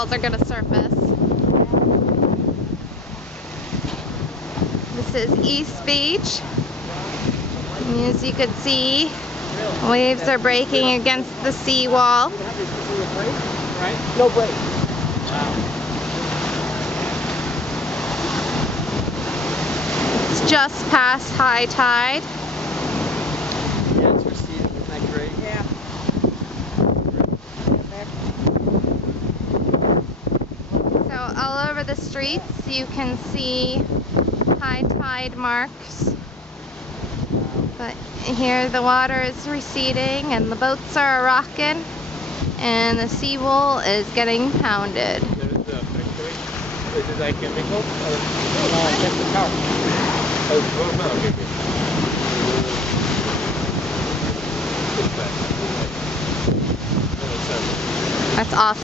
seagulls are going to surface. This is East Beach. And as you can see, waves are breaking against the seawall. No break. It's just past high tide. Yeah, it's receding. Isn't that great? Yeah. So all over the streets you can see high tide marks. But here the water is receding and the boats are rocking and the seawall is getting pounded. There's a factory. Is it like chemical or just the car? That's awesome.